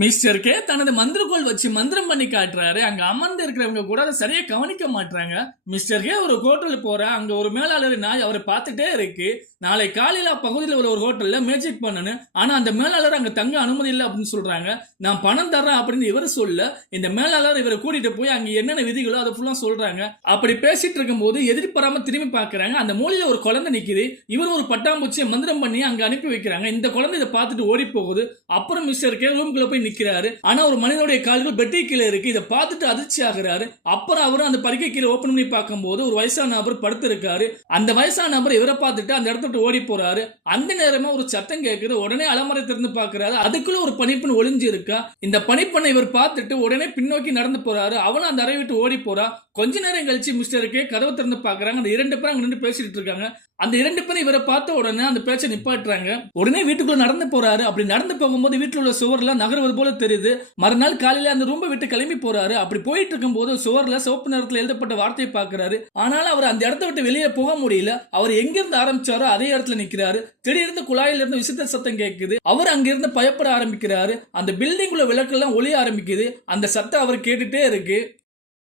Mister K தனது மந்திரக்கோள் வச்சு மந்திரம் பண்ணி காட்டுறாரு. அங்க அமர்ந்து இருக்கிறவங்க கூட அதை சரியா கவனிக்க மாட்டாங்க மிஸ்டர் கே ஒரு ஹோட்டல் போற. அங்க ஒரு மேலாளர் நாய் அவரை பார்த்துட்டே இருக்கு. நாளை காலையில பகுதியில் உள்ள ஒரு ஹோட்டல்ல மேஜிக் பண்ணனு ஆனா அந்த மேலாளர் அங்க தங்க அனுமதி இல்லை அப்படின்னு சொல்றாங்க. நான் பணம் தர்றேன் அப்படின்னு இவர் சொல்ல இந்த மேலாளர் இவரை கூட்டிட்டு போய் அங்க என்னென்ன விதிகளோ அதை ஃபுல்லா சொல்றாங்க. அப்படி பேசிட்டு இருக்கும்போது எதிர்பாராம திரும்பி பாக்குறாங்க அந்த மூலையில ஒரு குழந்தை நிக்குது. இவர் ஒரு பட்டாம்பூச்சியை மந்திரம் பண்ணி அங்க அனுப்பி வைக்கிறாங்க. இந்த குழந்தை இதை பார்த்துட்டு ஓடி போகுது. அப்புறம் மிஸ்டர் கே ரூம்குள்ள போய் நிக்கிறாரு. ஆனா ஒரு மனிதனுடைய கால்கள் பெட்டை கீழே இருக்கு. இதை பார்த்துட்டு அதிர்ச்சி ஆகிறாரு. அப்புறம் அவரும் அந்த படுக்கை கீழே ஓபன் பண்ணி பார்க்கும்போது ஒரு வயசான நபர் படுத்து இருக்காரு அந்த வயசான நபர் இவரை பார்த்துட்டு அந்த இடத்த விட்டு ஓடி போறாரு. அந்த நேரமா ஒரு சத்தம் கேட்குது உடனே அலமறை திறந்து பாக்குறாரு அதுக்குள்ள ஒரு பனிப்பெண் ஒளிஞ்சு இருக்கா இந்த பனிப்பெண்ணை இவர் பார்த்துட்டு உடனே பின்னோக்கி நடந்து போறாரு. அவளும் அந்த அறை விட்டு ஓடி போறா. கொஞ்ச நேரம் கழிச்சு மிஸ்டருக்கு கதவை திறந்து பார்க்கறாங்க. அந்த இரண்டு பேரும் அங்க நின்று பேசிட்டு இருக்காங்க. அந்த இரண்டு பேரும் இவரை பார்த்த உடனே அந்த பேச்சை நிப்பாட்டுறாங்க. உடனே வீட்டுக்குள்ள நடந்து போறாரு. அப்படி நடந்து போகும்போது வீட்டுல உள்ள சுவர்லாம் நகர்வது போல தெரியுது. மறுநாள் காலையில அந்த ரூம்பை விட்டு கிளம்பி போறாரு. அப்படி போயிட்டு இருக்கும்போது சுவர்ல சிவப்பு நிறத்தில் எழுதப்பட்ட வார்த்தையை பார்க்கறாரு. ஆனாலும் அவர் அந்த இடத்த விட்டு வெளியே போக முடியல. அவர் எங்கிருந்து ஆரம்பிச்சாரோ அதே இடத்துல நிக்கிறாரு. திடீர்னு குழாயில இருந்து விசித்த சத்தம் கேட்குது. அவர் அங்கிருந்து பயப்பட ஆரம்பிக்கிறாரு. அந்த பில்டிங் உள்ள விளக்கெல்லாம் ஒளிய ஆரம்பிக்குது. அந்த சத்தம் அவர் கேட்டுட்டே இருக்கு.